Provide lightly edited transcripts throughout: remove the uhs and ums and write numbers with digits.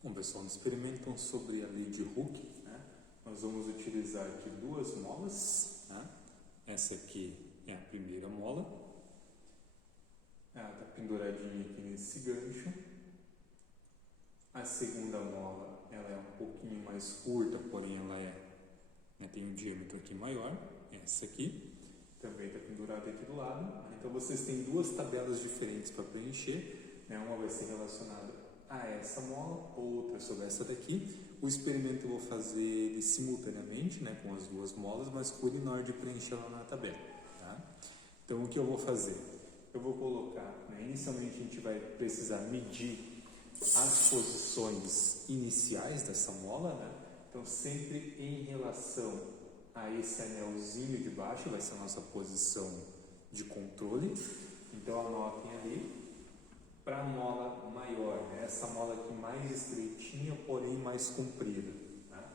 Bom, pessoal, no experimento então, sobre a lei de Hooke, né, nós vamos utilizar aqui duas molas. Né? Essa aqui é a primeira mola, ela está penduradinha aqui nesse gancho. A segunda mola ela é um pouquinho mais curta, porém ela tem um diâmetro aqui maior. Essa aqui também está pendurada aqui do lado. Então vocês têm duas tabelas diferentes para preencher, né? Uma vai ser relacionada a essa mola, outra sobre essa daqui. O experimento eu vou fazer ele simultaneamente, né, com as duas molas, mas por em ordem de preencher lá na tabela. Tá? Então o que eu vou fazer? Eu vou colocar, né, inicialmente a gente vai precisar medir as posições iniciais dessa mola, né? Então sempre em relação a esse anelzinho de baixo vai ser a nossa posição de controle. Então anotem ali. Para a mola maior, né? Essa mola aqui mais estreitinha, porém mais comprida. Tá?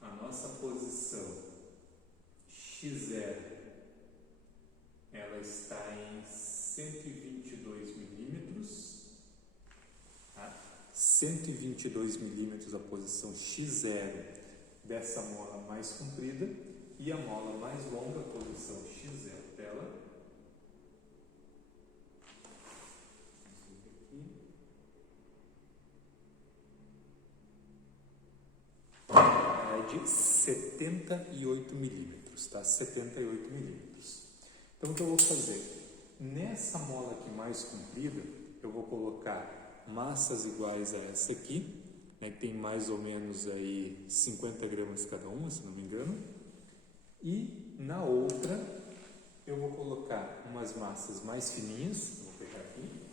A nossa posição x0 ela está em 122 milímetros. Tá? 122 milímetros a posição x0 dessa mola mais comprida, e a mola mais longa, a posição x0 dela de 78 milímetros, tá? 78 milímetros. Então, o que eu vou fazer? Nessa mola aqui mais comprida, eu vou colocar massas iguais a essa aqui, né, que tem mais ou menos aí 50 gramas cada uma, se não me engano. E na outra, eu vou colocar umas massas mais fininhas, vou pegar aqui.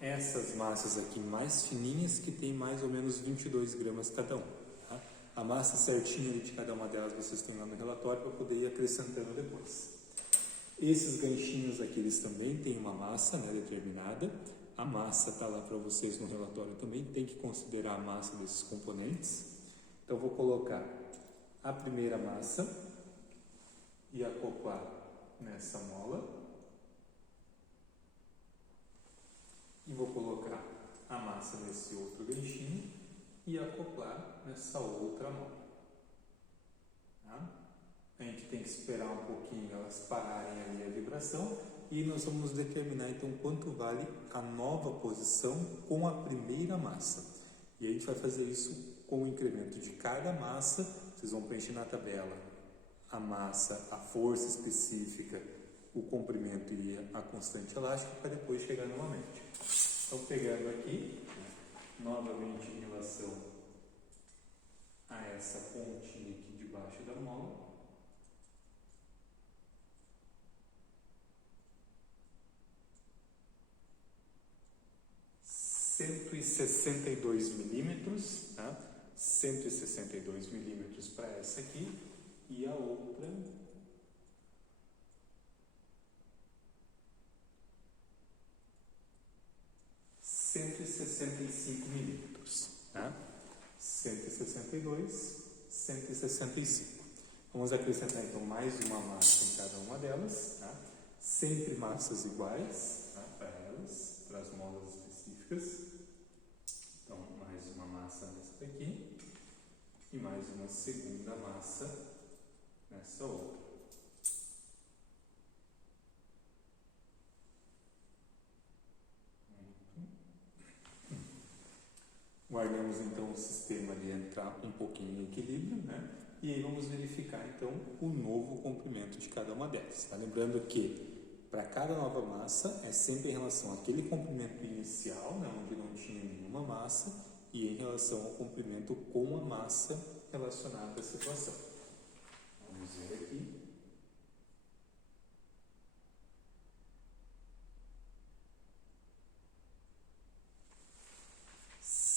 Essas massas aqui mais fininhas, que tem mais ou menos 22 gramas cada uma. Tá? A massa certinha de cada uma delas vocês têm lá no relatório para poder ir acrescentando depois. Esses ganchinhos aqui, eles também têm uma massa, né, determinada. A massa está lá para vocês no relatório também, tem que considerar a massa desses componentes. Então, vou colocar a primeira massa e acoplar nessa mola. E vou colocar a massa nesse outro ganchinho e acoplar nessa outra mola. Tá? A gente tem que esperar um pouquinho elas pararem ali a vibração e nós vamos determinar então quanto vale a nova posição com a primeira massa. E a gente vai fazer isso com o incremento de cada massa. Vocês vão preencher na tabela a massa, a força específica, o comprimento e a constante elástica para depois chegar novamente. Então, pegando aqui, novamente em relação a essa pontinha aqui debaixo da mola, milímetros, tá? 162 milímetros para essa aqui e a outra 165 milímetros, tá? 162, 165. Vamos acrescentar então mais uma massa em cada uma delas, tá? Sempre massas iguais, tá? Para elas, para as molas específicas. Então, mais uma massa nessa daqui e mais uma segunda massa nessa outra. Guardamos então o sistema de entrar um pouquinho em equilíbrio, né? E aí vamos verificar então o novo comprimento de cada uma delas. Tá? Lembrando que para cada nova massa é sempre em relação àquele comprimento inicial, né, onde não tinha nenhuma massa, e em relação ao comprimento com a massa relacionada à situação. Vamos ver aqui.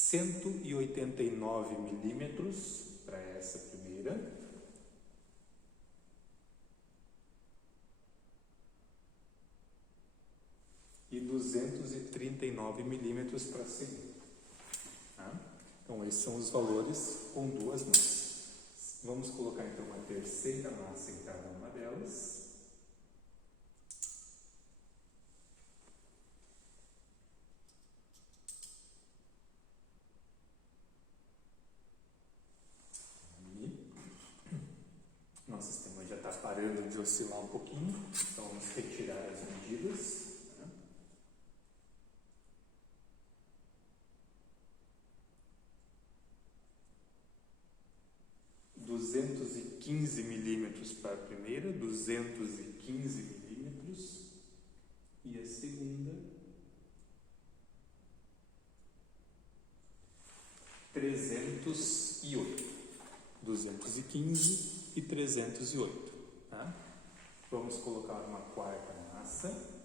R$ 189 milímetros para essa primeira. E 239 milímetros para a segunda. Tá? Então, esses são os valores com duas massas. Vamos colocar então a terceira massa em cada uma delas. pode oscilar um pouquinho, então vamos retirar as medidas. 215 milímetros para a primeira, 215 milímetros, e a segunda 308, 215 e 308, tá? Vamos colocar uma quarta massa.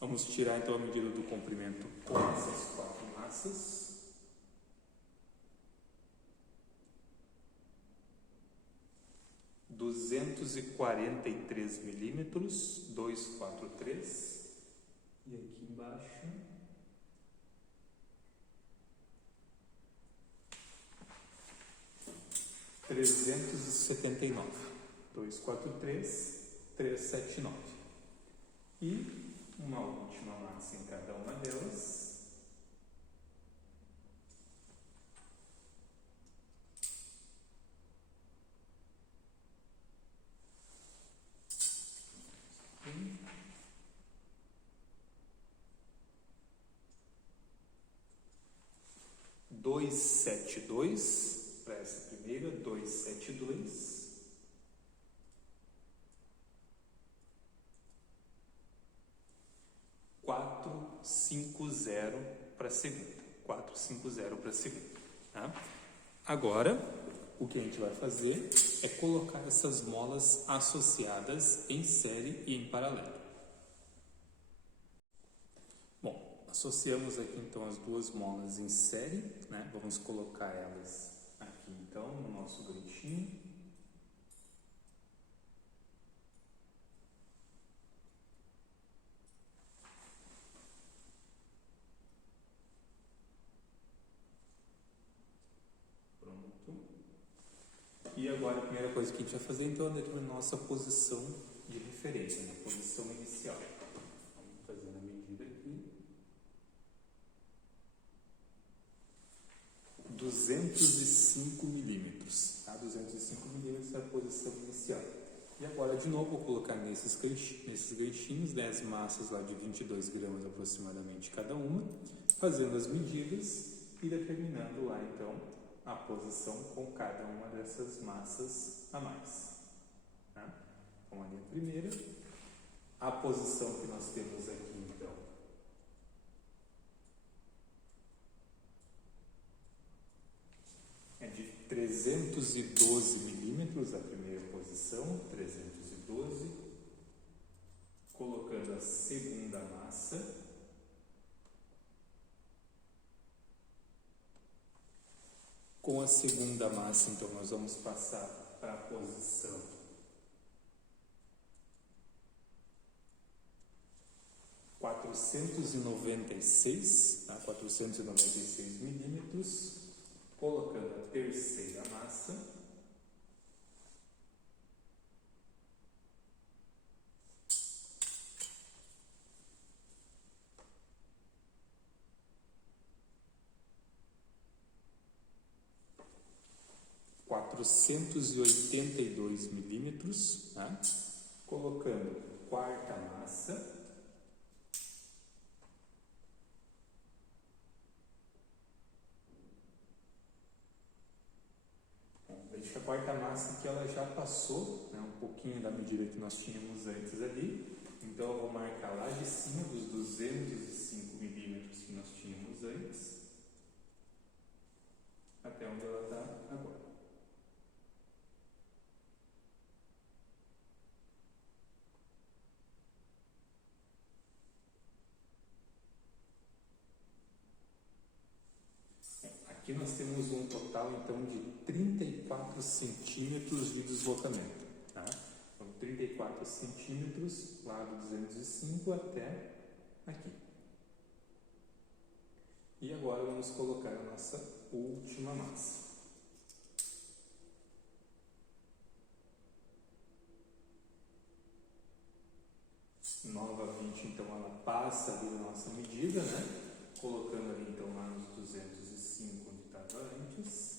Vamos tirar então a medida do comprimento com essas quatro massas. ...243 milímetros, 243, e aqui embaixo... ...379, 243, 379, e uma última massa em cada uma delas. Dois, sete, dois, para essa primeira, 272. Quatro, cinco, zero para a segunda. 450 para a segunda. Tá? Agora, o que a gente vai fazer é colocar essas molas associadas em série e em paralelo. Bom, associamos aqui então as duas molas em série, né? Vamos colocar elas aqui então no nosso ganchinho. E agora a primeira coisa que a gente vai fazer então é determinar a nossa posição de referência, né? Posição inicial. Vamos fazer a medida aqui. 205 milímetros, tá? 205 milímetros é a posição inicial. E agora de novo vou colocar nesses ganchinhos 10 massas lá de 22 gramas aproximadamente cada uma, fazendo as medidas e determinando lá então a posição com cada uma dessas massas a mais. Tá? Então, ali a primeira. A posição que nós temos aqui, então, é de 312 milímetros, a primeira posição, 312. Colocando a segunda massa. Com a segunda massa, então, nós vamos passar para a posição 496, tá? 496 milímetros, colocando a terceira massa. ...482 milímetros, tá? Colocando quarta massa. Bom, veja que a quarta massa que ela já passou, né, um pouquinho da medida que nós tínhamos antes ali. Então eu vou marcar lá de cima dos 205 milímetros que nós tínhamos antes, até onde ela está agora. Aqui nós temos um total, então, de 34 centímetros de deslocamento. Tá? Então, 34 centímetros lá do 205 até aqui. E agora vamos colocar a nossa última massa. passa ali na nossa medida, né? Colocando ali então lá nos 205 onde estava antes.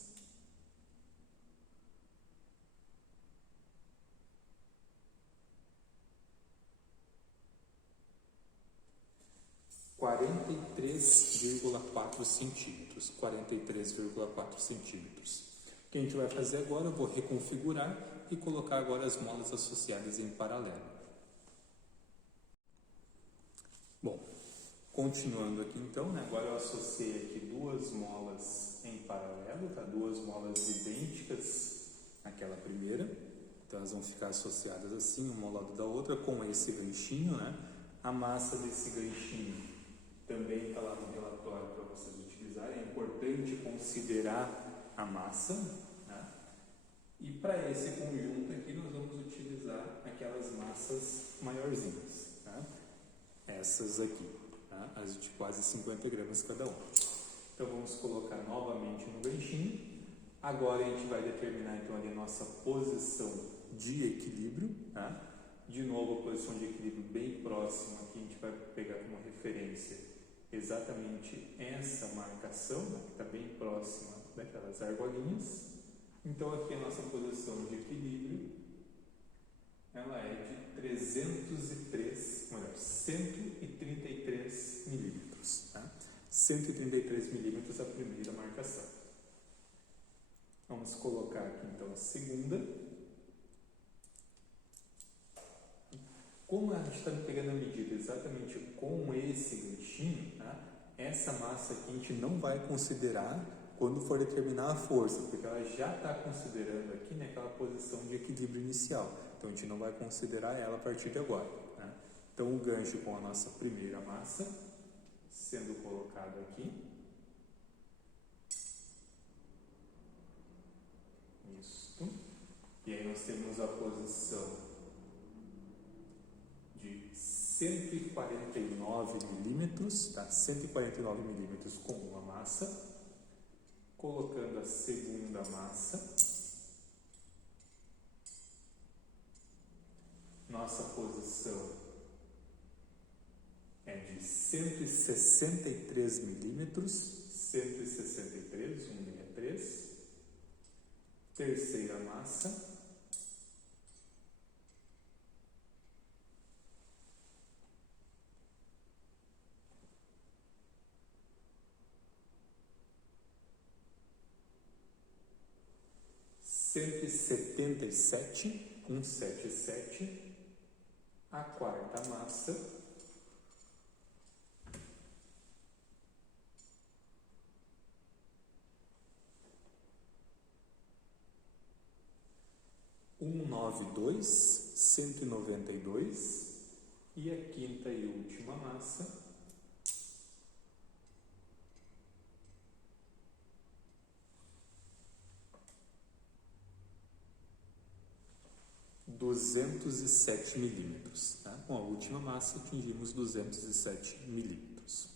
(43,4 centímetros). 43,4 centímetros. O que a gente vai fazer agora? Eu vou reconfigurar e colocar agora as molas associadas em paralelo. Bom, continuando aqui então, né? Agora eu associei aqui duas molas em paralelo, tá? Duas molas idênticas àquela primeira. Então elas vão ficar associadas assim, uma ao lado da outra, com esse ganchinho, né? A massa desse ganchinho também está lá no relatório para vocês utilizarem. É importante considerar a massa, né? E para esse conjunto aqui nós vamos utilizar aquelas massas maiorzinhas, tá? Essas aqui, tá? As de quase 50 gramas cada uma. Então vamos colocar novamente no ganchinho. Agora a gente vai determinar então ali a nossa posição de equilíbrio, tá? De novo a posição de equilíbrio bem próxima, aqui a gente vai pegar como referência exatamente essa marcação, né, que está bem próxima daquelas argolinhas. Então aqui a nossa posição de equilíbrio, ela é de 133 milímetros, tá? 133 milímetros a primeira marcação. Vamos colocar aqui então a segunda. Como a gente está pegando a medida exatamente com esse ganchinho, tá? Essa massa aqui a gente não vai considerar quando for determinar a força, porque ela já está considerando aqui naquela posição de equilíbrio inicial. Então a gente não vai considerar ela a partir de agora, né? Então o gancho com a nossa primeira massa sendo colocado aqui. Isso. E aí nós temos a posição 149 milímetros, tá? 149 milímetros com uma massa, colocando a segunda massa, nossa posição é de 163 milímetros, 163, terceira massa, (177), a quarta massa, (192), e a quinta e última massa, (207 milímetros, tá? Com a última massa atingimos 207 milímetros.